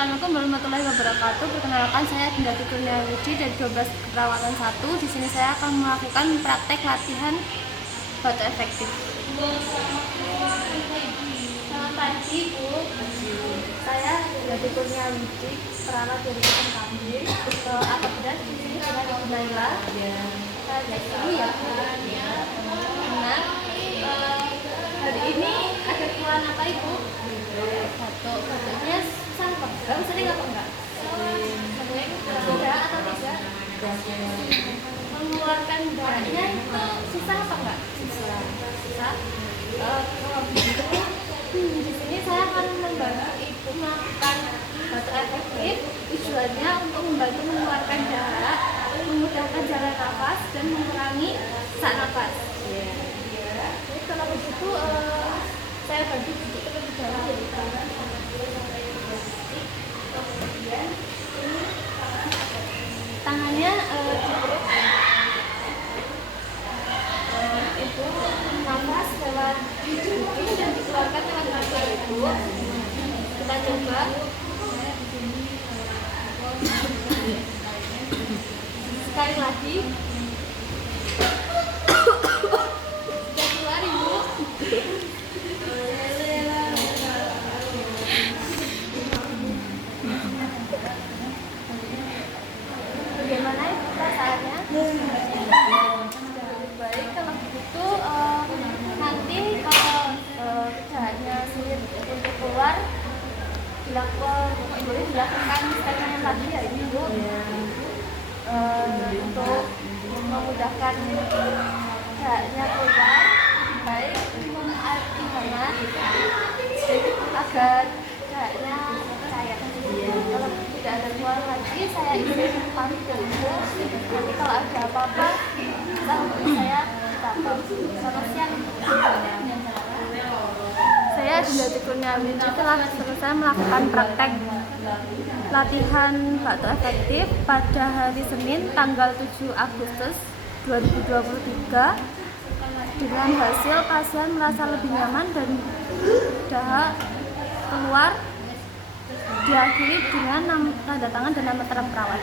Assalamualaikum warahmatullahi wabarakatuh. Perkenalkan, saya Dindati Kurniawidi dari 12 Keperawatan 1. Di sini saya akan melakukan praktek latihan batu efektif. Selamat pagi, Bu. Saya Dindati Kurniawidi, perawat dari Kebun Kambing. Apabila di sini dengan Ibu Naila. Saya cek dulu ya. Nah, hari ini ada keluhan apa, Ibu? Batuknya susah apa? Sering apa enggak? Sering. Ada atau tidak? Mengeluarkan darahnya itu susah apa enggak? Susah. Kalau begitu, di sini saya akan membantu Ibu melakukan batu efektif. Tujuannya untuk membantu mengeluarkan darah, memudahkan jalan nafas dan mengurangi sesak nafas. Jadi kalau begitu, saya bantu duduk terlebih dahulu. Kemudian ini tangannya di perut. Ibu nafas lewat hidung dan dikeluarkan lewat mulut Ibu. Kita coba. Sekali lagi. Sudah keluar, Ibu. Bagaimana perasaannya? Baik, kalau begitu nanti kalau gejalanya sulit untuk keluar, boleh dilakukan statement yang tadi ya Ibu, untuk memudahkan gejalanya keluar. Baik, minum air hangat agar gejalanya cair. Kalau tidak ada keluar lagi, saya izin pamit dulu. Nanti kalau ada apa-apa, bisa hubungi saya di kantor. Selamat siang. Saya Dindati Kurniawidi telah selesai melakukan praktek latihan batu efektif pada hari Senin tanggal 7 Agustus 2023 dengan hasil pasien merasa lebih nyaman dan dahak keluar, diakhiri dengan tanda tangan dan nama terperawat.